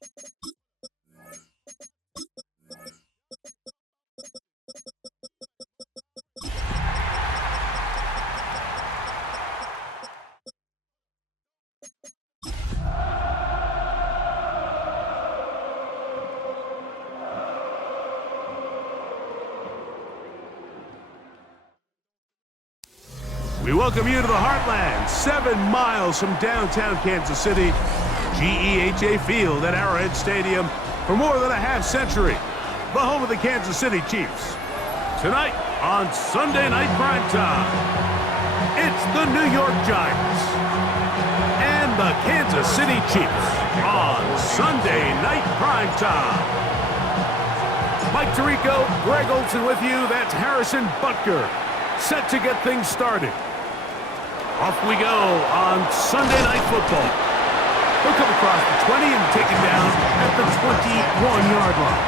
We welcome you to the Heartland, 7 miles from downtown Kansas City, GEHA Field at Arrowhead Stadium for more than a half-century, the home of the Kansas City Chiefs. Tonight on Sunday Night Primetime, it's the New York Giants and the Kansas City Chiefs on Sunday Night Primetime. Mike Tirico, Greg Olson with you. That's Harrison Butker, set to get things started. Off we go on Sunday Night Football. He'll come across the 20 and take it down at the 21-yard line.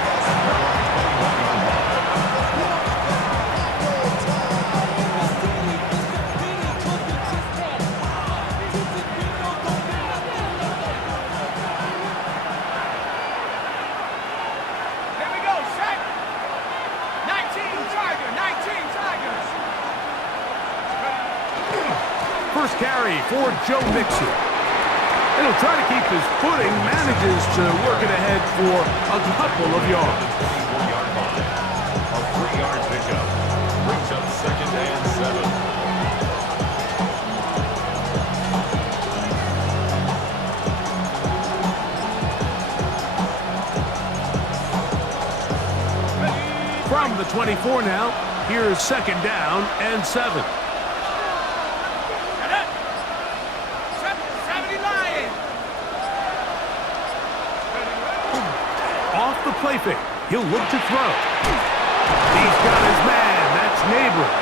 Here we go, set. 19 Tigers. First carry for Joe Mixon. And he'll try to keep his footing, manages to work it ahead for a couple of yards. 24-yard line. A 3-yard pickup. Brings up 2nd and 7. From the 24 now, here's 2nd down and 7. Off the play fake, he'll look to throw. He's got his man, that's Neighbors.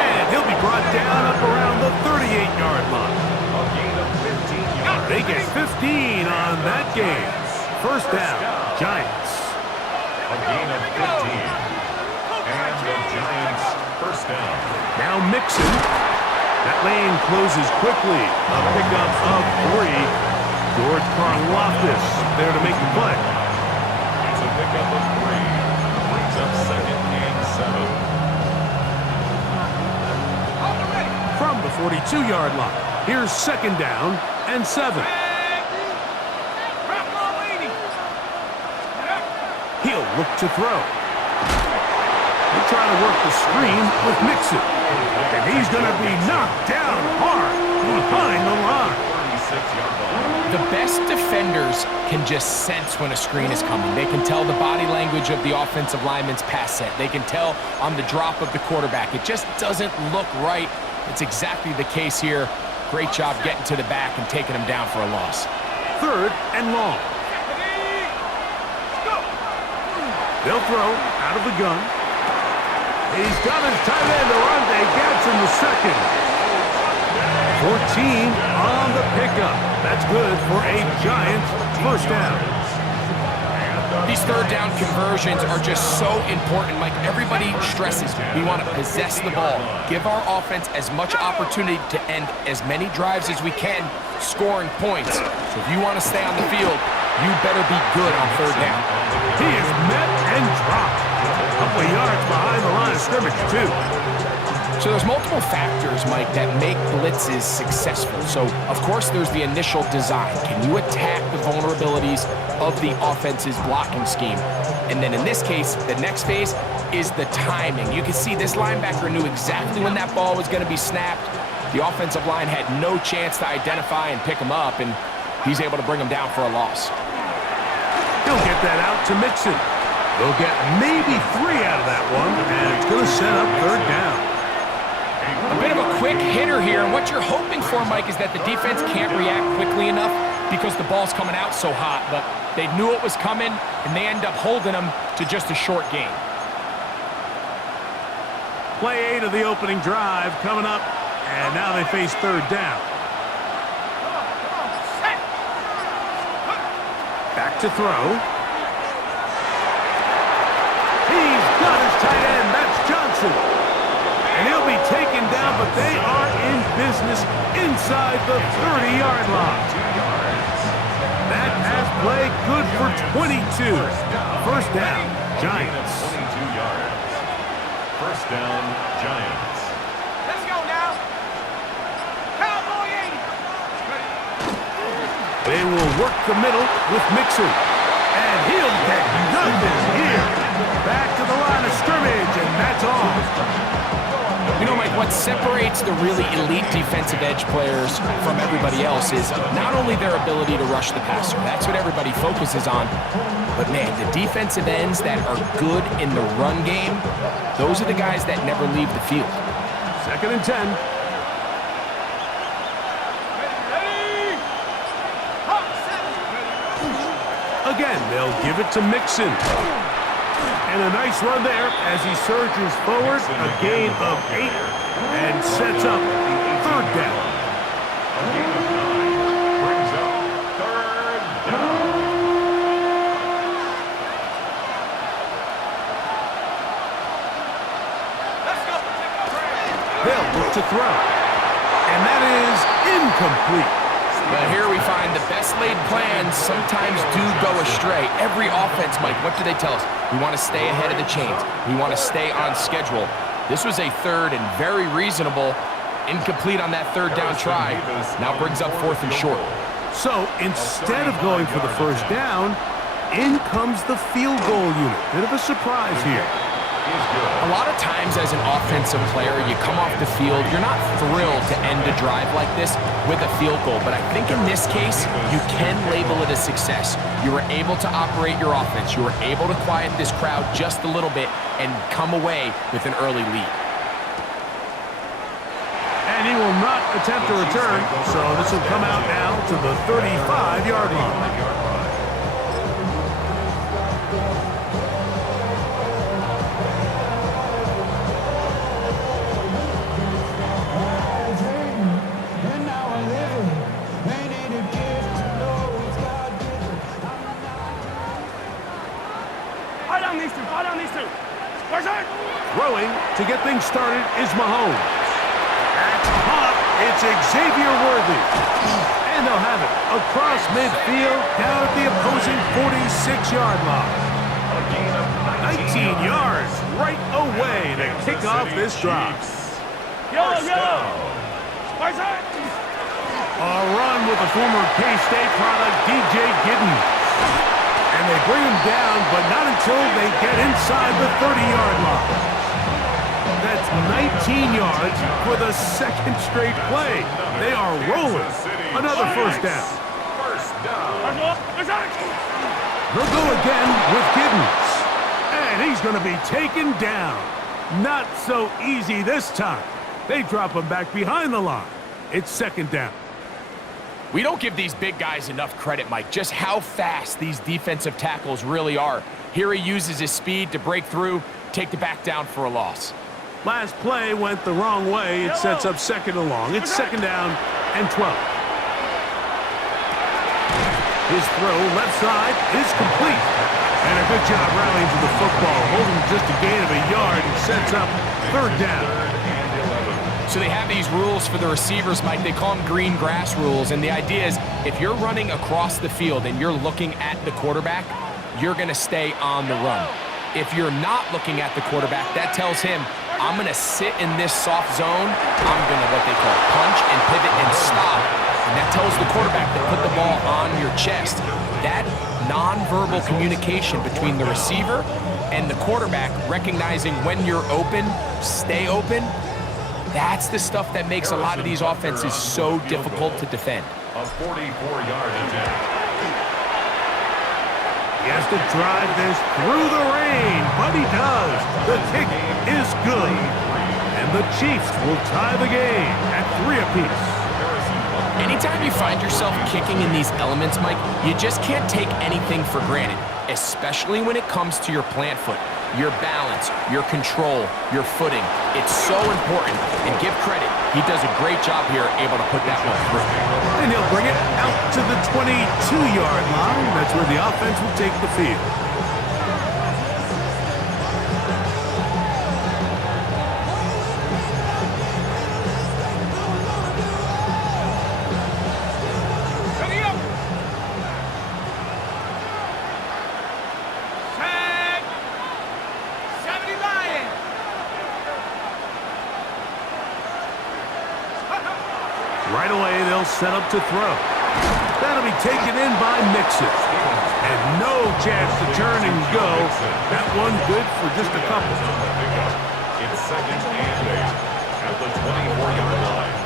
And he'll be brought down up around the 38-yard line. A gain of 15 yards. They get 15 on that game. First down, Giants. A gain of 15. And the Giants first down. Now Mixon. That lane closes quickly. A pickup of 3. George Karlaftis there to make the play. It's a pickup of 3. Brings up 2nd and 7. From the 42-yard line, here's 2nd down and 7. He'll look to throw. He'll try to work the screen with Mixon. And he's going to be knocked down hard behind the line. The best defenders can just sense when a screen is coming. They can tell the body language of the offensive lineman's pass set. They can tell on the drop of the quarterback. It just doesn't look right. It's exactly the case here. Great job getting to the back and taking him down for a loss. 3rd and long. They'll throw out of the gun. He's got his tight end, Orlando Gadsden, the 2nd. 14 on the pickup. That's good for a Giants first down. These 3rd down conversions are just so important, Mike. Everybody stresses we want to possess the ball, give our offense as much opportunity to end as many drives as we can, scoring points. So if you want to stay on the field, you better be good on 3rd down. He is met and dropped. A couple of yards behind the line of scrimmage, too. So there's multiple factors, Mike, that make blitzes successful. So, of course, there's the initial design. Can you attack the vulnerabilities of the offense's blocking scheme? And then in this case, the next phase is the timing. You can see this linebacker knew exactly when that ball was going to be snapped. The offensive line had no chance to identify and pick him up, and he's able to bring him down for a loss. He'll get that out to Mixon. They'll get maybe 3 out of that one, and it's going to set up 3rd down. A bit of a quick hitter here, and what you're hoping for, Mike, is that the defense can't react quickly enough because the ball's coming out so hot, but they knew it was coming, and they end up holding them to just a short gain. Play 8 of the opening drive coming up, and now they face 3rd down. Back to throw. He's got his tight end, that's Johnson. And he'll be taken down, but they are in business inside the 30-yard line. That pass play 22. First down, A gain of Giants. 22 yards. First down, Giants. Let's go now. Cowboy 80. They will work the middle with Mixon. And he'll get nothing here. Back to the line of scrimmage, and that's all. You know, Mike, what separates the really elite defensive edge players from everybody else is not only their ability to rush the passer. That's what everybody focuses on. But, man, the defensive ends that are good in the run game, those are the guys that never leave the field. 2nd and 10. Ready. Hop, 7. Again, they'll give it to Mixon. And a nice run there as he surges forward, a gain of 8, and sets up 3rd down. A gain of 9 brings up 3rd down. Let's go. They'll look to throw. And that is incomplete. But here we find the best laid plans sometimes do go astray. Every offense, Mike, what do they tell us? We want to stay ahead of the chains. We want to stay on schedule. This was a 3rd and very reasonable. Incomplete on that 3rd down try. Now brings up 4th and short. So instead of going for the first down, in comes the field goal unit. Bit of a surprise here. A lot of times as an offensive player, you come off the field, you're not thrilled to end a drive like this with a field goal. But I think in this case, you can label it a success. You were able to operate your offense. You were able to quiet this crowd just a little bit and come away with an early lead. And he will not attempt a return, so this will come out now to the 35-yard line. Throwing to get things started is Mahomes. That's caught. It's Xavier Worthy. And they'll have it across midfield down at the opposing 46-yard line. A gain of 19 yards right away to kick off this drive. First down. A run with the former K-State product, DJ Giddens. And they bring him down, but not until they get inside the 30-yard line. That's 19 yards for the 2nd straight play. They are rolling. Another first down. First down. They'll go again with Giddens. And he's going to be taken down. Not so easy this time. They drop him back behind the line. It's 2nd down. We don't give these big guys enough credit, Mike, just how fast these defensive tackles really are. Here he uses his speed to break through, take the back down for a loss. Last play went the wrong way. It sets up 2nd and long. It's 2nd down and 12. His throw left side is complete. And a good job rallying to the football, holding just a gain of a yard and sets up 3rd down. So they have these rules for the receivers, Mike. They call them green grass rules. And the idea is if you're running across the field and you're looking at the quarterback, you're going to stay on the run. If you're not looking at the quarterback, that tells him, I'm going to sit in this soft zone. I'm going to what they call punch and pivot and stop. And that tells the quarterback to put the ball on your chest. That nonverbal communication between the receiver and the quarterback, recognizing when you're open, stay open, that's the stuff that makes a lot of these offenses so difficult to defend. A 44-yard attempt. He has to drive this through the rain, but he does. The kick is good. And the Chiefs will tie the game at 3 apiece. Anytime you find yourself kicking in these elements, Mike, you just can't take anything for granted, especially when it comes to your plant foot, your balance, your control, your footing. It's so important, and give credit. He does a great job here able to put that one through. And he'll bring it out to the 22-yard line. That's where the offense will take the field. set up to throw. That'll be taken in by Mixon. And no chance to turn and go. That one good for just a couple. It's 2nd and 8 at the 24-yard line.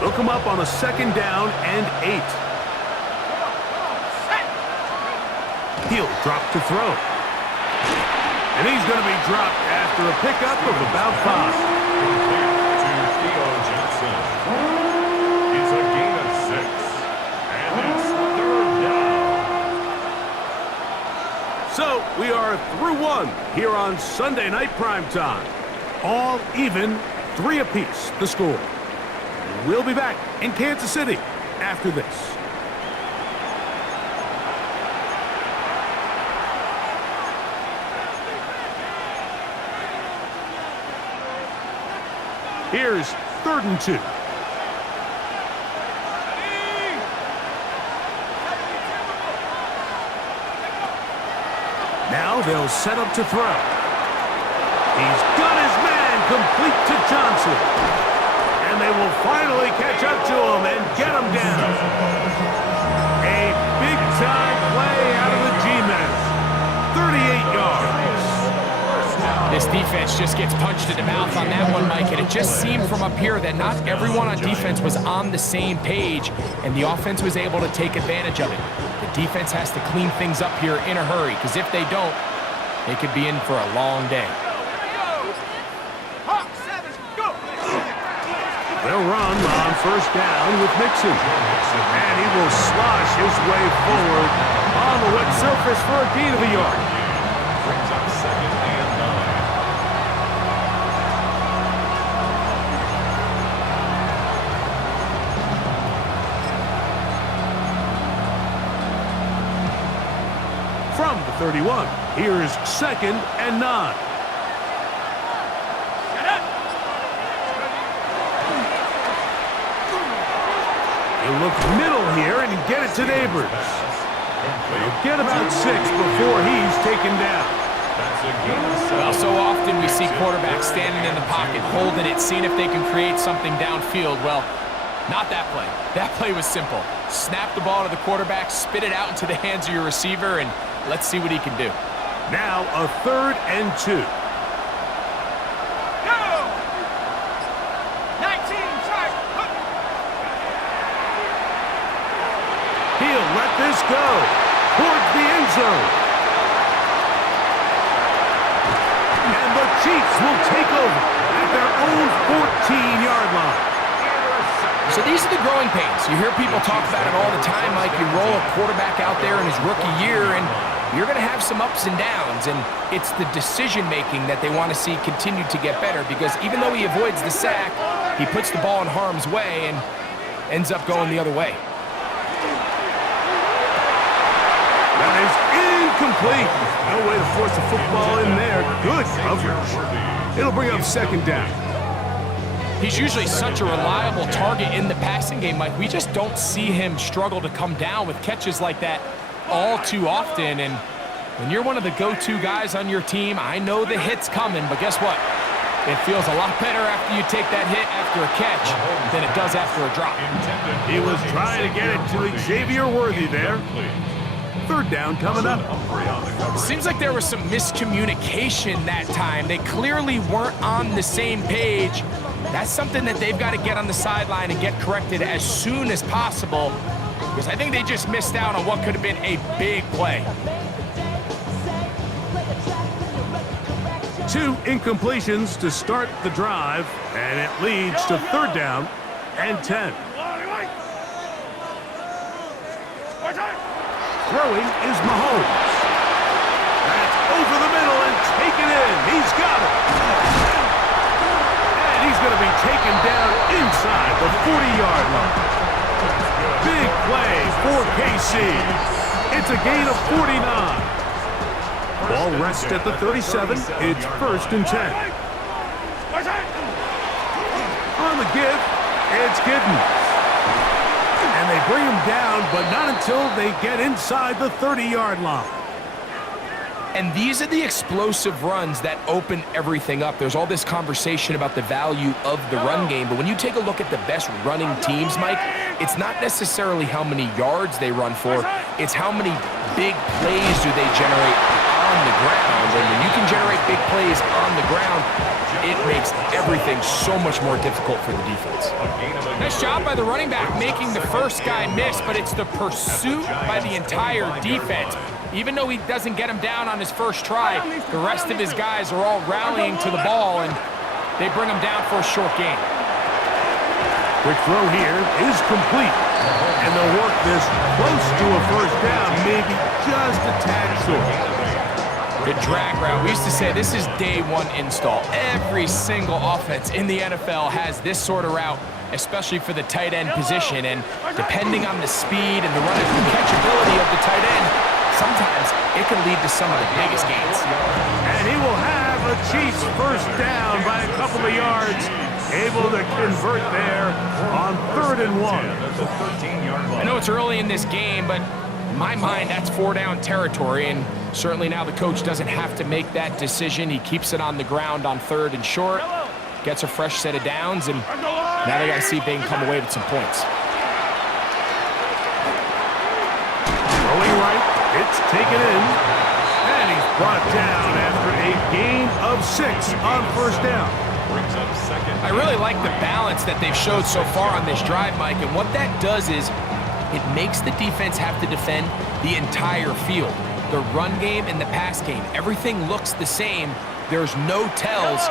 They'll come up on a 2nd down and 8. He'll drop to throw. And he's going to be dropped after a pickup of about 5. To Theo Johnson. It's a gain of 6. And it's 3rd down. So we are through 1 here on Sunday Night Primetime. All even, 3 apiece, the score. We'll be back in Kansas City after this. Here's 3rd and 2. Now they'll set up to throw. He's got his man complete to Johnson. And they will finally catch up to him and get him down. A big-time play out of the G-men. 38 yards. This defense just gets punched in the mouth on that one, Mike, and it just seemed from up here that not everyone on defense was on the same page, and the offense was able to take advantage of it. The defense has to clean things up here in a hurry, because if they don't, they could be in for a long day. They'll run on 1st down with Mixon. And he will slosh his way forward on the wet surface for a gain of a yard. Brings up 2nd and 9. From the 31, here's 2nd and 9. He'll look middle here and get it to Neighbors. He'll get about 6 before he's taken down. Well, so often we see quarterbacks standing in the pocket, holding it, seeing if they can create something downfield. Well, not that play. That play was simple. Snap the ball to the quarterback, spit it out into the hands of your receiver, and let's see what he can do. Now a 3rd and 2. He'll let this go towards the end zone. And the Chiefs will take over at their own 14-yard line. So these are the growing pains. You hear people talk about it all the time, Mike. You roll a quarterback out there in his rookie year, and you're going to have some ups and downs, and it's the decision-making that they want to see continue to get better, because even though he avoids the sack, he puts the ball in harm's way and ends up going the other way. That is incomplete. No way to force the football in there. Good coverage. It'll bring up 2nd down. He's usually such a reliable target in the passing game, Mike. We just don't see him struggle to come down with catches like that all too often. And when you're one of the go-to guys on your team, I know the hit's coming, but guess what? It feels a lot better after you take that hit after a catch than it does after a drop. He was trying to get it to Xavier Worthy there. 3rd down coming up. Seems like there was some miscommunication that time. They clearly weren't on the same page. That's something that they've got to get on the sideline and get corrected as soon as possible, because I think they just missed out on what could have been a big play. 2 incompletions to start the drive, and it leads to 3rd down and 10. Throwing is Mahomes. That's over the middle and taken in. He's got it. And he's going to be taken down inside the 40-yard line. Big play for KC. It's a gain of 49. Ball rests at the 37. It's 1st and 10. On the give, it's Giddens. And And they bring him down, but not until they get inside the 30-yard line. And these are the explosive runs that open everything up. There's all this conversation about the value of the run game, but when you take a look at the best running teams, Mike, it's not necessarily how many yards they run for, it's how many big plays do they generate on the ground. And when you can generate big plays on the ground, it makes everything so much more difficult for the defense. Nice job by the running back making the first guy miss, but it's the pursuit by the entire defense. Even though he doesn't get him down on his first try, the rest of his guys are all rallying to the ball, and they bring him down for a short gain. Quick throw here is complete. And they'll work this close to a first down, maybe just a tad short. The drag route, we used to say this is day one install. Every single offense in the NFL has this sort of route, especially for the tight end position. And depending on the speed and the run and catchability of the tight end, sometimes it can lead to some of the biggest gains. And he will have a Chiefs first down by a couple of yards, able to convert there on 3rd and 1. I know it's early in this game, but in my mind, that's 4-down territory, and certainly now the coach doesn't have to make that decision. He keeps it on the ground on 3rd and short, gets a fresh set of downs, and now they got to see if they can come away with some points. Throwing right, it's taken in, and he's brought down after a gain of 6 on first down. I really like the balance that they've showed so far on this drive, Mike, and what that does is it makes the defense have to defend the entire field. The run game and the pass game, everything looks the same. There's no tells,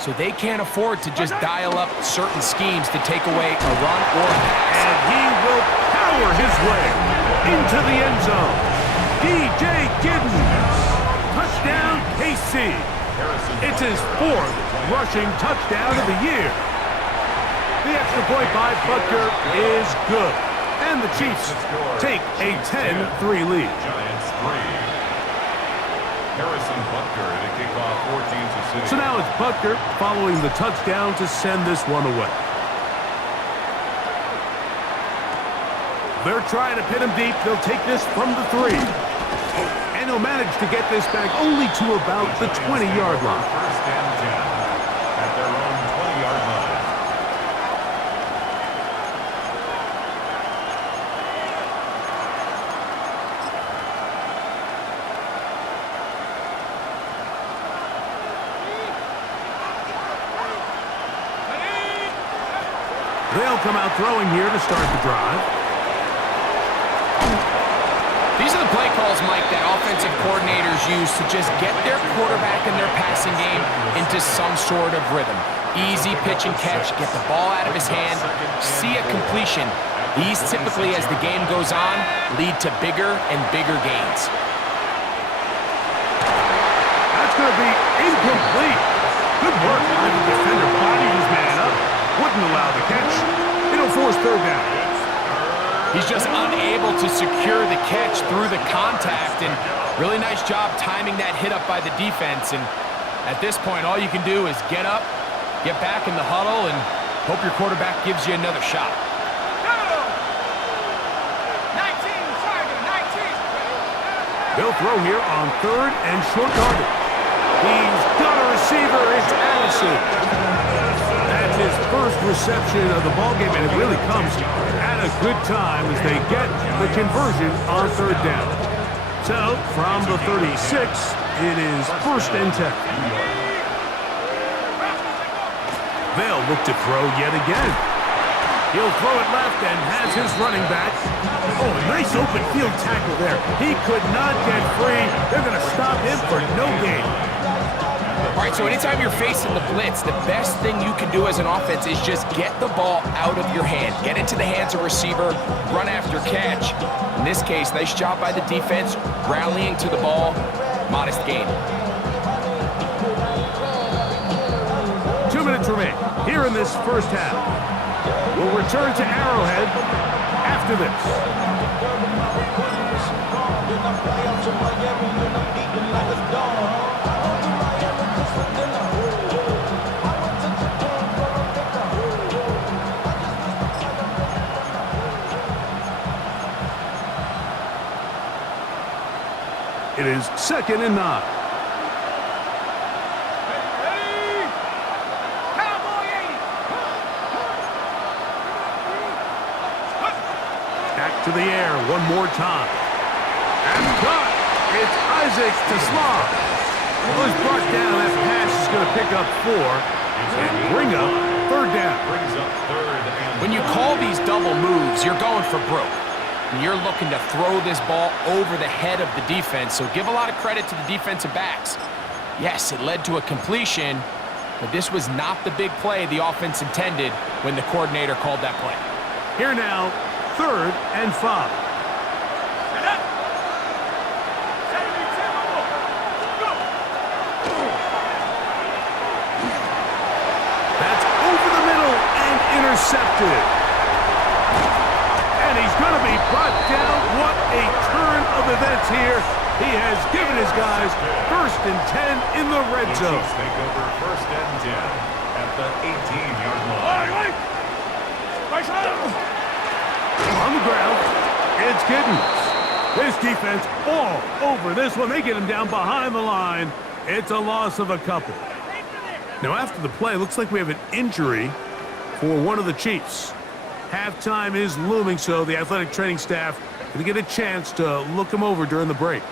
so they can't afford to just dial up certain schemes to take away a run or a pass. And he will power his way into the end zone. DJ Giddens, touchdown KC. It's his 4th rushing touchdown of the year. The extra point by Butker is good. And the Chiefs take a 10-3 lead. Giants 3. Harrison Butker to kick off 14 to 6. So now it's Butker following the touchdown to send this one away. They're trying to pin him deep. They'll take this from the 3. And he'll manage to get this back only to about the 20-yard line. First and 10 at their own 20-yard line. They'll come out throwing here to start the drive. These are the play calls, Mike, that offensive coordinators use to just get their quarterback and their passing game into some sort of rhythm. Easy pitch and catch, get the ball out of his hand, see a completion. These typically, as the game goes on, lead to bigger and bigger gains. That's going to be incomplete. Good work by the defender. Bodied his man up. Wouldn't allow the catch. It'll force 3rd down. He's just unable to secure the catch through the contact, and really nice job timing that hit up by the defense. And at this point, all you can do is get up, get back in the huddle, and hope your quarterback gives you another shot. 19. They'll throw here on 3rd and short yardage. He's got a receiver. It's Allison. That's his first reception of the ballgame, and it really comes at a good time as they get the conversion on 3rd down. So, from the 36, it is 1st and 10. They'll look to throw yet again. He'll throw it left and has his running back. Oh, nice open field tackle there. He could not get free. They're going to stop him for no gain. All right, so anytime you're facing the blitz, the best thing you can do as an offense is just get the ball out of your hand. Get into the hands of receiver, run after catch. In this case, nice job by the defense, rallying to the ball, modest gain. 2 minutes remain here in this first half. We'll return to Arrowhead after this. is 2nd and 9. Back to the air one more time. And cut. It's Isaac to Slav. Well, he's brought down. That pass is going to pick up 4 and bring up 3rd down. When you call these double moves, you're going for broke. And you're looking to throw this ball over the head of the defense, so give a lot of credit to the defensive backs. Yes, it led to a completion, but this was not the big play the offense intended when the coordinator called that play. Here now, 3rd and 5. That's over the middle and intercepted. And he's going to be brought down. What a turn of events here. He has given his guys 1st and 10 in the red zone. Take over 1st and 10 at the 18-yard line. On the ground, it's Giddens. This defense all over this one. They get him down behind the line. It's a loss of a couple. Now, after the play, looks like we have an injury for one of the Chiefs. Halftime is looming, so the athletic training staff going to get a chance to look him over during the break.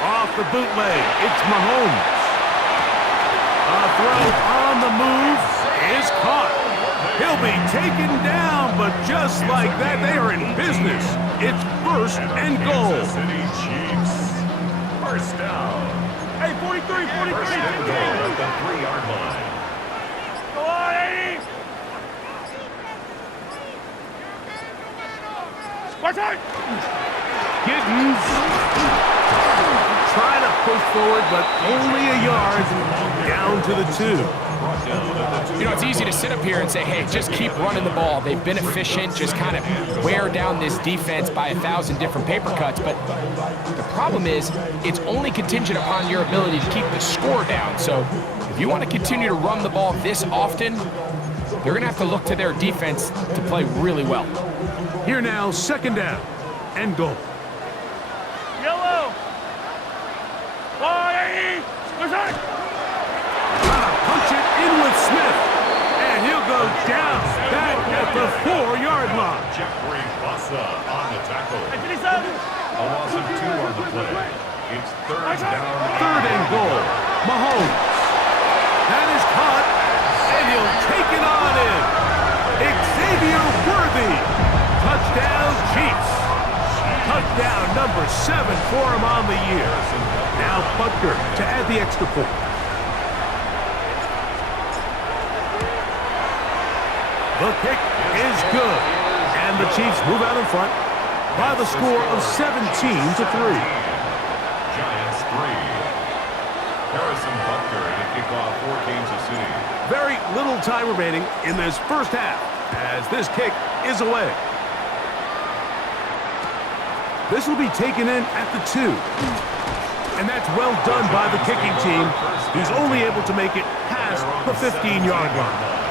Off the bootleg, it's Mahomes. A throw on the move is caught. He'll be taken down, but just like that, they are in business. It's 1st and goal. Kansas City Chiefs. 1st down. Hey, 43, 43. 1st and goal at the 3-yard line. Go on, 80. Watch out. Giddens trying to push forward, but only a yard down to the 2. You know, it's easy to sit up here and say, hey, just keep running the ball. They've been efficient, just kind of wear down this defense by 1,000 different paper cuts. But the problem is, it's only contingent upon your ability to keep the score down. So if you want to continue to run the ball this often, they're going to have to look to their defense to play really well. Here now, 2nd down and goal. Yellow. 180. What's that? Punch it in with Smith, and he'll go down back at the 4-yard line. Jeffrey Bossa on the tackle. Hey, 57. A loss of 2 on the play. It's 3rd down. 3rd and goal. Mahomes. That is caught, and he'll take it on in. Xavier Worthy. Touchdown, Chiefs. Touchdown number 7 for him on the year. Now Butker to add the extra point. The kick is good, and the Chiefs move out in front by the score of 17-3. Giants 3. Harrison Butker in a kickoff for Kansas City. Very little time remaining in this first half as this kick is away. This will be taken in at the 2. And that's well done by the kicking team. He's only able to make it past the 15-yard line.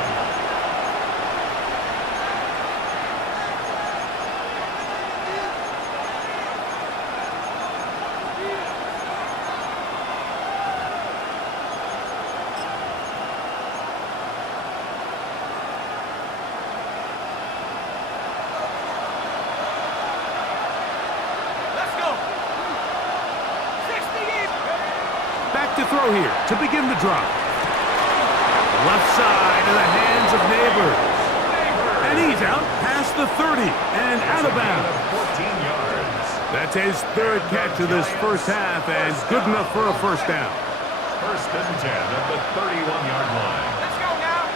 To throw here to begin the drive. Left side in the hands of Neighbors. And he's out past the 30 and out of bounds. 14 yards. That's his 3rd catch of this first half and good enough for a 1st down. 1st and 10 at the 31-yard line. Let's go now.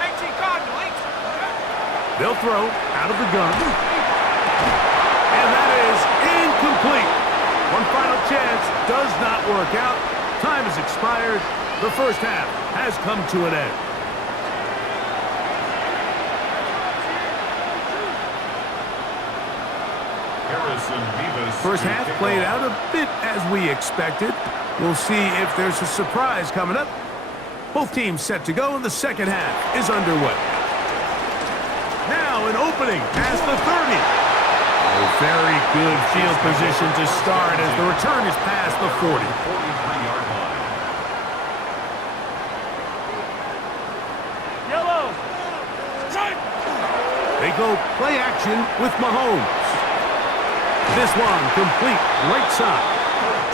18 Cardinal, 18. They'll throw out of the gun. And that is incomplete. One final chance does not work out. Time has expired. The first half has come to an end. First half played out a bit as we expected. We'll see if there's a surprise coming up. Both teams set to go, and the second half is underway. opening past the 30. A very good field position to start as the return is past the 40. 43-yard line. Yellow. They go play action with Mahomes. This one complete right side.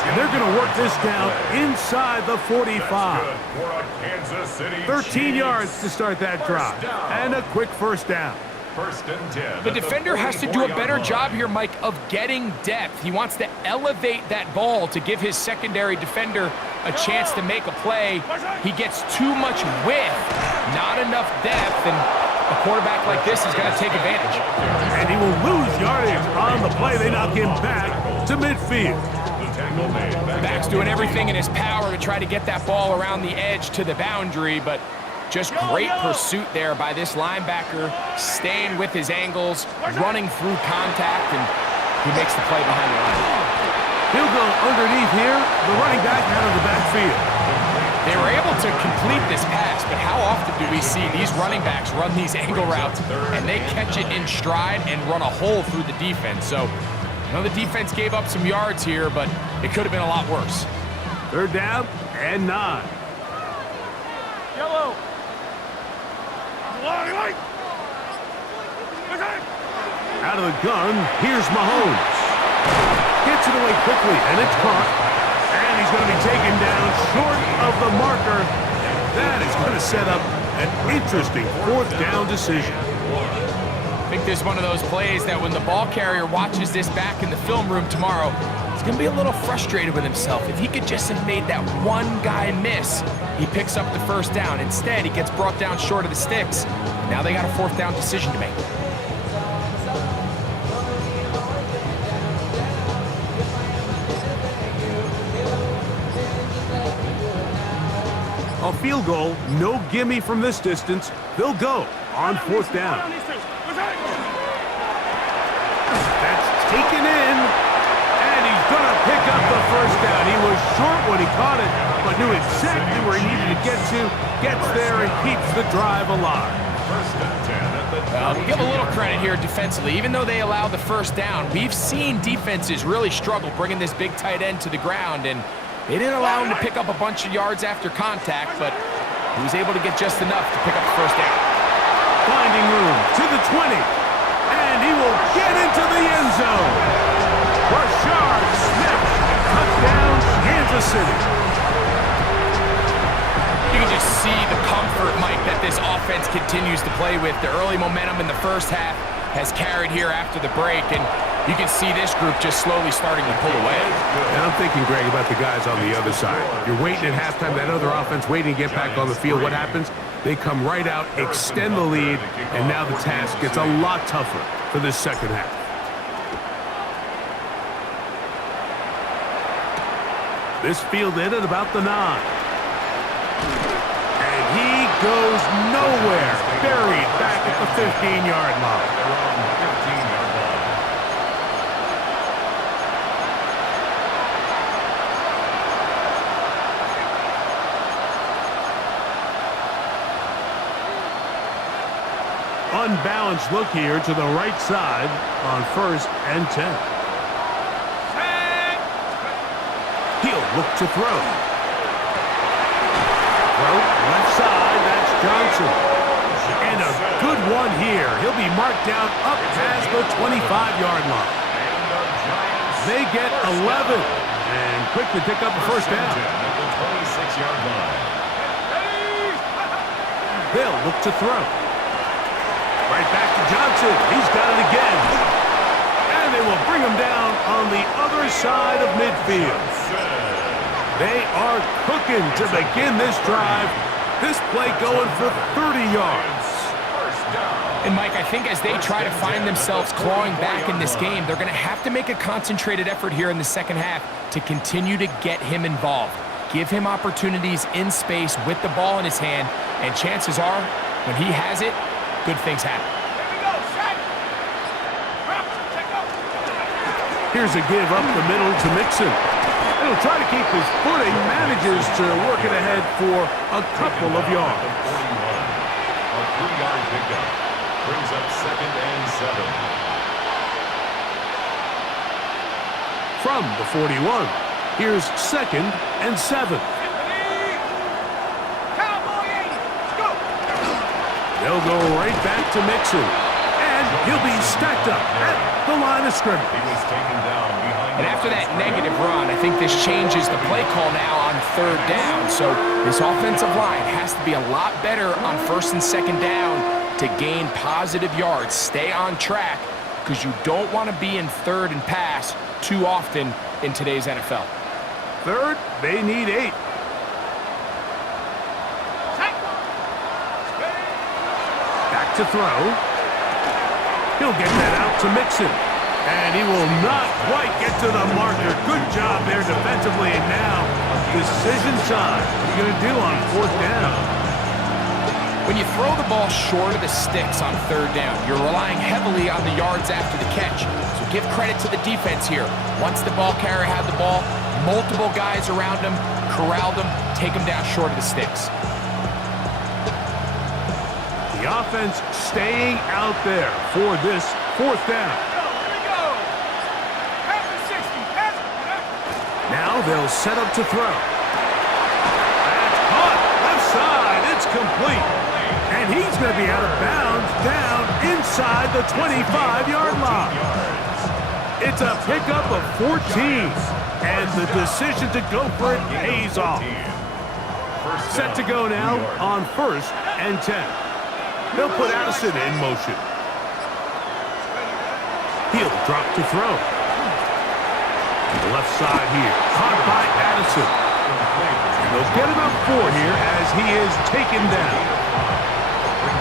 And they're going to work this down inside the 45. Good for a Kansas City 13 yards to start that drive. First down. And a quick first down. First and 10. The defender has to do a better job here, Mike, of getting depth. He wants to elevate that ball to give his secondary defender a chance to make a play. He gets too much width, not enough depth, and a quarterback like this is going to take advantage. And he will lose yardage on the play. They knock him back to midfield. Back's doing everything in his power to try to get that ball around the edge to the boundary, but just great pursuit there by this linebacker, staying with his angles, running through contact, and he makes the play behind the line. He'll go underneath here, the running back out of the backfield. They were able to complete this pass, but how often do we see these running backs run these angle routes and they catch it in stride and run a hole through the defense? So, I know the defense gave up some yards here, but it could have been a lot worse. Third down and 9. Yellow. Out of the gun, here's Mahomes. Gets it away quickly, and it's caught. And he's going to be taken down short of the marker. That is going to set up an interesting fourth down decision. I think this is one of those plays that when the ball carrier watches this back in the film room tomorrow, he's going to be a little frustrated with himself. If he could just have made that one guy miss, he picks up the first down. Instead, he gets brought down short of the sticks. Now they got a fourth down decision to make. A field goal, no gimme from this distance. They'll go on fourth down. That's taken in, and he's going to pick up the first down. He was short when he caught it, but knew exactly where he needed to get to, gets there and keeps the drive alive. First and 10 at the We'll give a little credit here defensively. Even though they allowed the first down, we've seen defenses really struggle bringing this big tight end to the ground, and they didn't allow him to pick up a bunch of yards after contact, but he was able to get just enough to pick up the first down. Finding room to the 20, and he will get into the end zone. Rashard Smith, touchdown, Kansas City. You can just see the comfort, Mike, that this offense continues to play with. The early momentum in the first half has carried here after the break, and you can see this group just slowly starting to pull away. And I'm thinking, Greg, about the guys on the other side. You're waiting at halftime, that other offense waiting to get back on the field. What happens? They come right out, extend the lead, and now the task gets a lot tougher for this second half. This fielded at about the 9. And he goes nowhere, buried back at the 15-yard line. Unbalanced look here to the right side on first and 10. He'll look to throw. Throw left side, that's Johnson. And a good one here. He'll be marked down up past the 25-yard line. They get 11 and quickly pick up the first down. At the 26-yard line. They'll look to throw. Right back to Johnson. He's got it again. And they will bring him down on the other side of midfield. They are cooking to begin this drive. This play going for 30 yards. And, Mike, I think as they try to find themselves clawing back in this game, they're going to have to make a concentrated effort here in the second half to continue to get him involved. Give him opportunities in space with the ball in his hand, and chances are, when he has it, good things happen. Here's a give up the middle to Mixon. He'll try to keep his footing, manages to work it ahead for a couple of yards. A 3-yard pickup. brings up 2nd and 7. From the 41, here's 2nd and 7. Cowboy 80. Go. They'll go right back to Mixon, and he'll be stacked up at the line of scrimmage. He was taken down behind. And after that negative run, I think this changes the play call now on 3rd down. So this offensive line has to be a lot better on 1st and 2nd down to gain positive yards. Stay on track because you don't want to be in 3rd and pass too often in today's NFL. 3rd, they need 8. Back to throw. He'll get that out to Mixon. And he will not quite get to the marker. Good job there defensively. And now, decision time. What are you going to do on 4th down? When you throw the ball short of the sticks on 3rd down, you're relying heavily on the yards after the catch. So give credit to the defense here. Once the ball carrier had the ball, multiple guys around him, corralled him, take him down short of the sticks. The offense staying out there for this 4th down. Here we go. Pass the 60. Pass it. Now they'll set up to throw. That's caught. Left side. It's complete. And he's going to be out of bounds down inside the 25-yard line. It's a pickup of 14. And the decision to go for it pays off. Set to go now on 1st and 10. They'll put Addison in motion. He'll drop to throw. To the left side here. Caught by Addison. And they'll get about 4 here as he is taken down.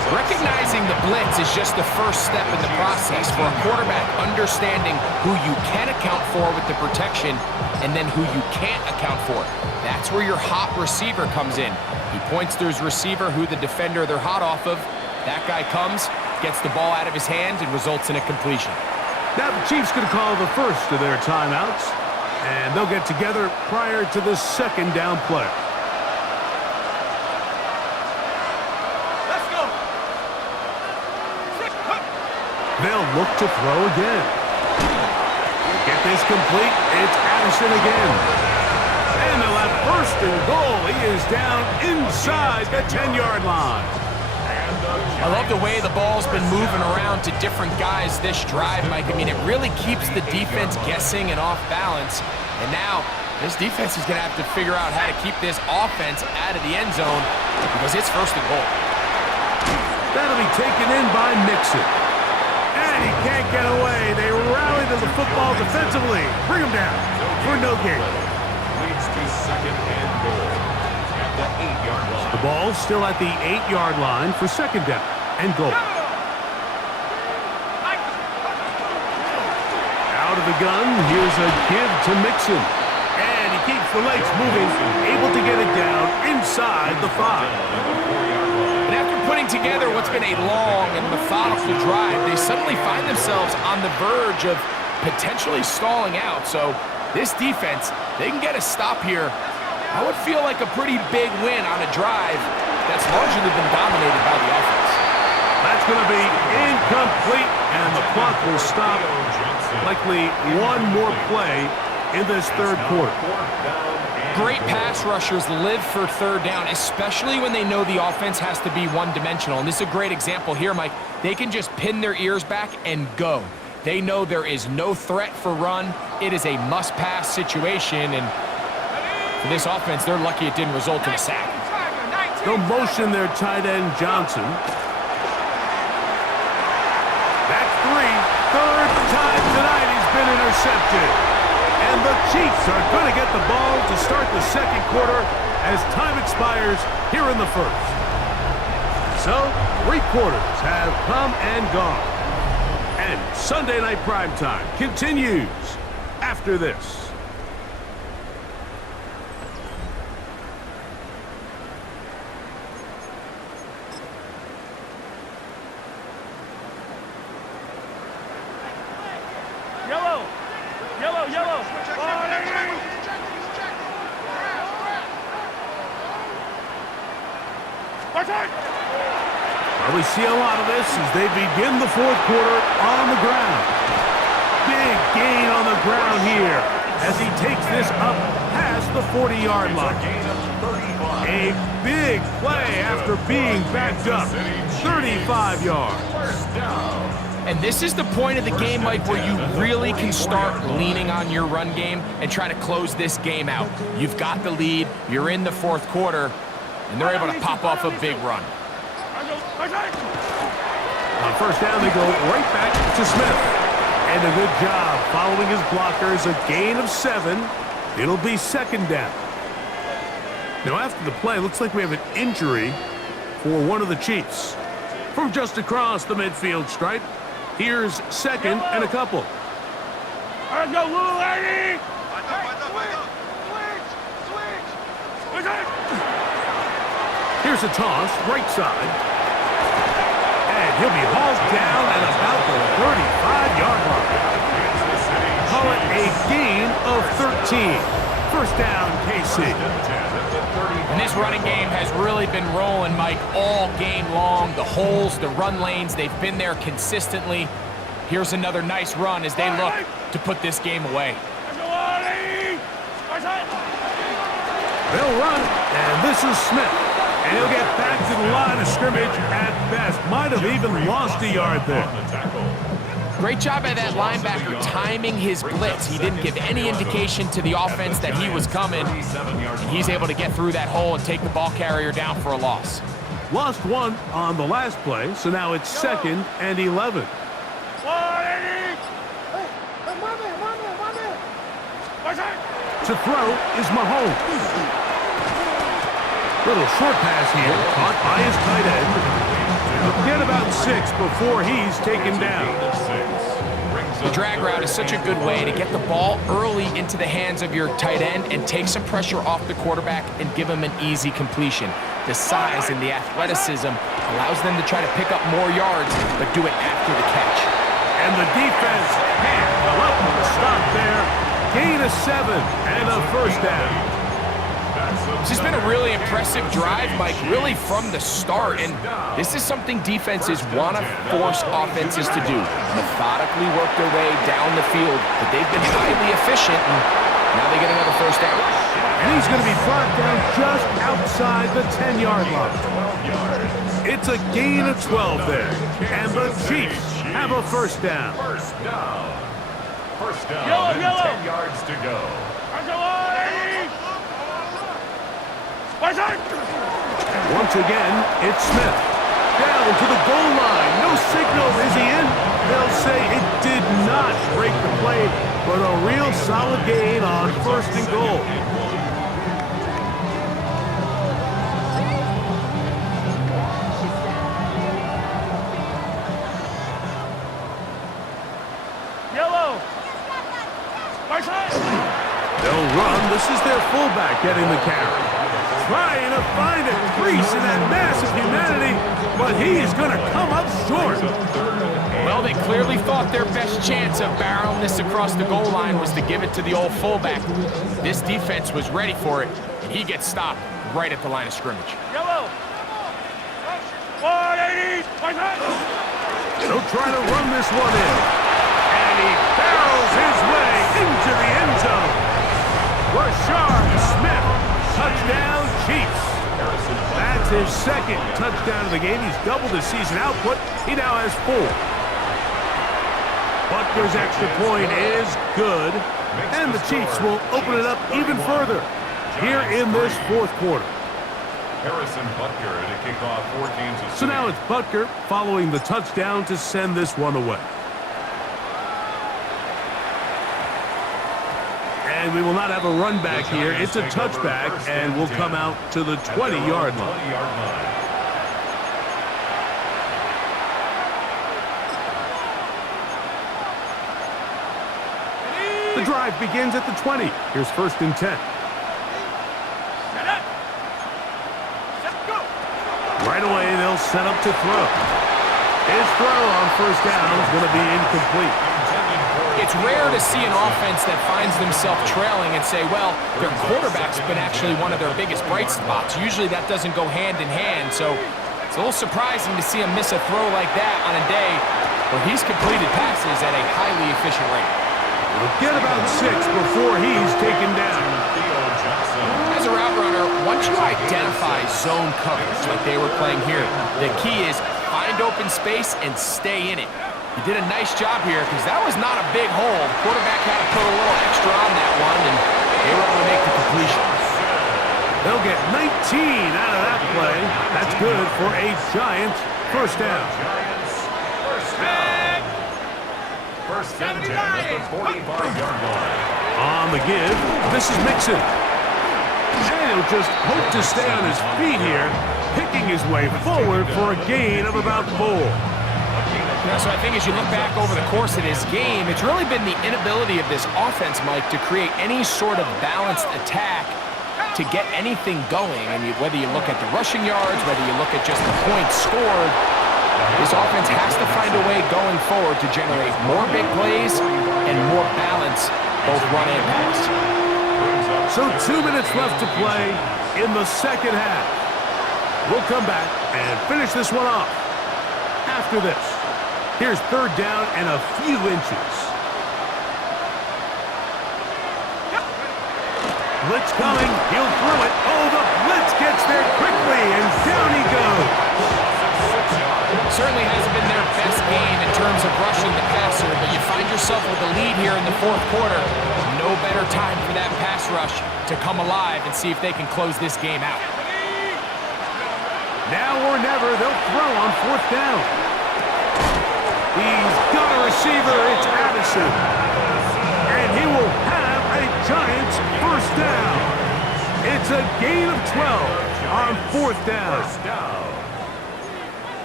Recognizing the blitz is just the first step in the process for a quarterback understanding who you can account for with the protection and then who you can't account for. That's where your hot receiver comes in. He points to his receiver who the defender they're hot off of. That guy comes, gets the ball out of his hand, and results in a completion. Now the Chiefs going to call the first of their timeouts, and they'll get together prior to the 2nd down play. Let's go. They'll look to throw again. Get this complete. It's Addison again. And they'll have 1st and goal. He is down inside the 10-yard line. I love the way the ball's been moving around to different guys this drive, Mike. I mean, it really keeps the defense guessing and off balance. And now, this defense is going to have to figure out how to keep this offense out of the end zone because it's 1st and goal. That'll be taken in by Mixon. And he can't get away. They rally to the football defensively. Bring him down for no gain. Leads to 2nd and goal at the 8-yard line. The ball's still at the 8-yard line for 2nd down and goal. Out of the gun, here's a give to Mixon. And he keeps the legs moving, able to get it down inside the 5. And after putting together what's been a long and methodical drive, they suddenly find themselves on the verge of potentially stalling out. So this defense, they can get a stop here. I would feel like a pretty big win on a drive that's largely been dominated by the offense. That's going to be incomplete, and the clock will stop. Likely one more play in this 3rd quarter. Great pass rushers live for 3rd down, especially when they know the offense has to be one-dimensional. And this is a great example here, Mike. They can just pin their ears back and go. They know there is no threat for run. It is a must-pass situation, and for this offense, they're lucky it didn't result in a sack. They'll motion their tight end, Johnson. That's 3. 3rd time tonight he's been intercepted. And the Chiefs are going to get the ball to start the 2nd quarter as time expires here in the 1st. So, 3 quarters have come and gone. And Sunday Night Primetime continues after this. Yellow. Yellow, yellow. Well, we see a lot of this as they begin the fourth quarter on the ground. Big gain on the ground here as he takes this up past the 40-yard line. A big play after being backed up, 35 yards. And this is the point of the game, Mike, where you really can start leaning on your run game and try to close this game out. You've got the lead, you're in the fourth quarter, and they're able to pop off a big run. On first down, they go right back to Smith. And a good job following his blockers, a gain of 7. It'll be second down. Now, after the play, looks like we have an injury for one of the Chiefs. From just across the midfield stripe, here's second and a couple. Let's go, little lady! Here's a toss, right side. And he'll be hauled down at about the 35-yard line. Call it a gain of 13. First down, KC. And this running game has really been rolling, Mike, all game long. The holes, the run lanes, they've been there consistently. Here's another nice run as they look to put this game away. They'll run, and this is Smith. And he'll get back to the line of scrimmage at best. Might have even lost a yard there. Great job by that linebacker timing his blitz. He didn't give any indication to the offense that he was coming. He's able to get through that hole and take the ball carrier down for a loss. Lost one on the last play, so now it's second and 11. To throw is Mahomes. Little short pass here, caught by his tight end. He'll get about 6 before he's taken down. The drag route is such a good way to get the ball early into the hands of your tight end and take some pressure off the quarterback and give him an easy completion. The size and the athleticism allows them to try to pick up more yards, but do it after the catch. And the defense can't help the stop there. Gain of 7 and a first down. This has been a really impressive drive, Mike, really from the start. And this is something defenses want to force offenses to do. Methodically work their way down the field, but they've been highly efficient, and now they get another first down. And he's going to be brought down just outside the 10-yard line. It's a gain of 12 there. And the Chiefs have a first down. First down, and 10 yards to go. Once again, it's Smith. Down to the goal line. No signal. Is he in? They'll say it did not break the play, but a real solid gain on first and goal. Yellow. They'll run. This is their fullback getting the carry. Trying to find a crease in that mass of humanity, but he's going to come up short. Well, they clearly thought their best chance of barreling this across the goal line was to give it to the old fullback. This defense was ready for it, and he gets stopped right at the line of scrimmage. Yellow. 180. They'll try to run this one in. And he barrels his way into the end zone. Rashard Smith, touchdown Chiefs. That's his second touchdown of the game. He's doubled his season output. He now has 4. Butker's extra point is good. And the Chiefs will open it up even further here in this fourth quarter. Harrison Butker to kick off 4 Kansas City. So now it's Butker following the touchdown to send this one away. And we will not have a run back here. It's a touchback, and we'll come out to the 20-yard line. The drive begins at the 20. Here's first and 10. Right away, they'll set up to throw. His throw on first down is going to be incomplete. It's rare to see an offense that finds themselves trailing and say, well, their quarterback's been actually one of their biggest bright spots. Usually that doesn't go hand in hand, so it's a little surprising to see him miss a throw like that on a day where he's completed passes at a highly efficient rate. He'll get about 6 before he's taken down. As a route runner, once you identify zone coverage like they were playing here, the key is find open space and stay in it. He did a nice job here because that was not a big hole. Quarterback had to put a little extra on that one, and they were able to make the completion. They'll get 19 out of that play. That's good for a Giants first down. First and 10 at the 45-yard line. On the give, this is Mixon. And he'll just hope to stay on his feet here, picking his way forward for a gain of about 4. So I think as you look back over the course of this game, it's really been the inability of this offense, Mike, to create any sort of balanced attack to get anything going. And whether you look at the rushing yards, whether you look at just the points scored, this offense has to find a way going forward to generate more big plays and more balance, both run and pass. So 2 minutes left to play in the second half. We'll come back and finish this one off after this. Here's third down and a few inches. Blitz coming. He'll throw it. Oh, the blitz gets there quickly, and down he goes. Certainly hasn't been their best game in terms of rushing the passer, but you find yourself with a lead here in the fourth quarter. No better time for that pass rush to come alive and see if they can close this game out. Now or never, they'll throw on fourth down. He's got a receiver. It's Addison. And he will have a Giants first down. It's a gain of 12 on fourth down.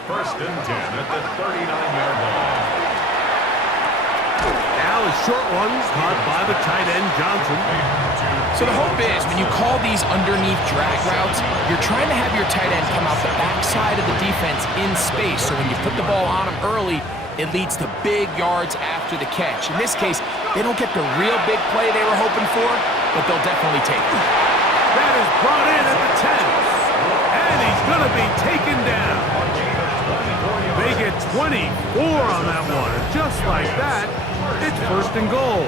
First and 10 at the 39-yard line. Now a short one caught by the tight end, Johnson. So the hope is when you call these underneath drag routes, you're trying to have your tight end come out the backside of the defense in space. So when you put the ball on him early, it leads to big yards after the catch. In this case, they don't get the real big play they were hoping for, but they'll definitely take it. That is brought in at the 10. And he's going to be taken down. They get 24 on that one. Just like that, it's first and goal.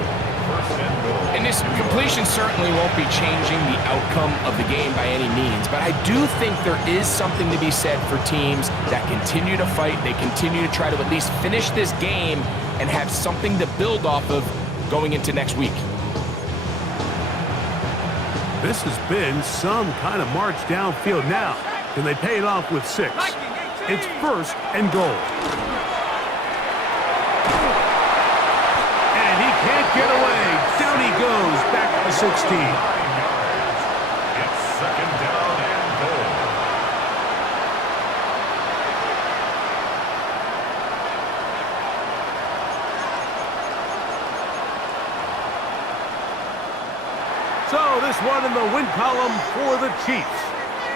And this completion certainly won't be changing the outcome of the game by any means, but I do think there is something to be said for teams that continue to fight, they continue to try to at least finish this game and have something to build off of going into next week. This has been some kind of march downfield now. Can they pay it off with 6? It's first and goal. And he can't get away. Down he goes, back to the 16. It's second down and goal. So this one in the win column for the Chiefs.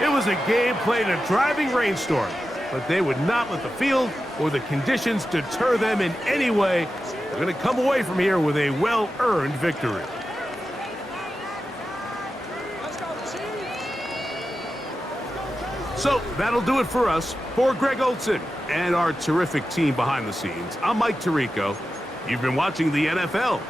It was a game played in a driving rainstorm, but they would not let the field or the conditions deter them in any way. They're going to come away from here with a well-earned victory. So that'll do it for us. For Greg Olson and our terrific team behind the scenes, I'm Mike Tirico. You've been watching the NFL